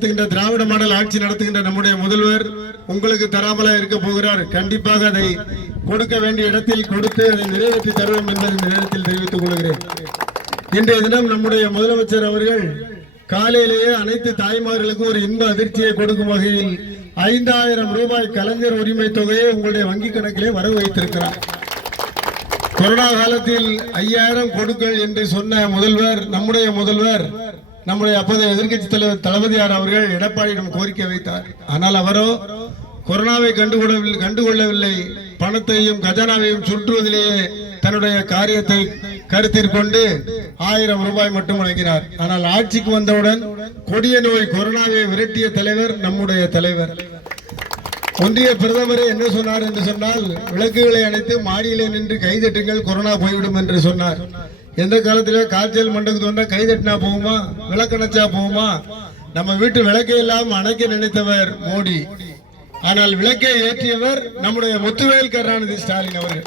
திராவிட model ஆட்சி நடத்துகின்ற நம்முடைய முதல்வர் உங்களுக்கு தராமலா இருக்க போகிறார். கண்டிப்பாக அதை கொடுக்க வேண்டிய இடத்தில் கொடுத்து அதை நிறைவேற்றி தருவோம் என்பதை இந்த நேரத்தில் தெரிவித்துக் கொள்கிறேன். இன்றைய தினம் நம்முடைய முதலமைச்சர் அவர்கள் காலையிலேயே அனைத்து தாய்மார்களுக்கும் ஒரு இன்ப அதிர்ச்சியை கொடுக்கும் வகையில் 5000 ரூபாய் கலைஞர் உரிமை தொகையை உங்களுடைய வங்கி கணக்கிலே வரவு வைத்திருக்கிறார். கொரோனா காலத்தில் 5000 கொடுங்கள் என்று சொன்ன முதல்வர் நம்முடைய அப்போதைய எதிர்கட்சி தலைவர் தளபதியார் அவர்கள் எடப்பாடியிடம் கோரிக்கை வைத்தார். ஆனால் அவரோ கொரோனாவை கண்டுகொள்ளவில்லை. பணத்தையும் கஜானாவையும் சுற்றுவதிலேயே தன்னுடைய காரியத்தை கருத்தில் கொண்டு 1000 ரூபாய் மட்டும் வழங்கினார். ஆனால் ஆட்சிக்கு வந்தவுடன் கொடிய நோய் கொரோனாவை விரட்டிய தலைவர் நம்முடைய தலைவர். ஒன்றிய பிரதமரே என்ன சொன்னார் என்று சொன்னால், விளக்குகளை அணைத்து மாடியிலே நின்று கைதட்டுங்கள், கொரோனா போய்விடும் என்று சொன்னார். எந்த காலத்திலே காய்ச்சல் மண்டக்கு வந்தா கைதட்டினா போகுமா, விளக்கணைச்சா போகுமா? நம்ம வீட்டு விளக்கை எல்லாம் அணைக்க நினைத்தவர் மோடி. ஆனால் விளக்கை ஏற்றியவர் நம்முடைய முத்துவேல் கருணாநிதி ஸ்டாலின் அவர்கள்.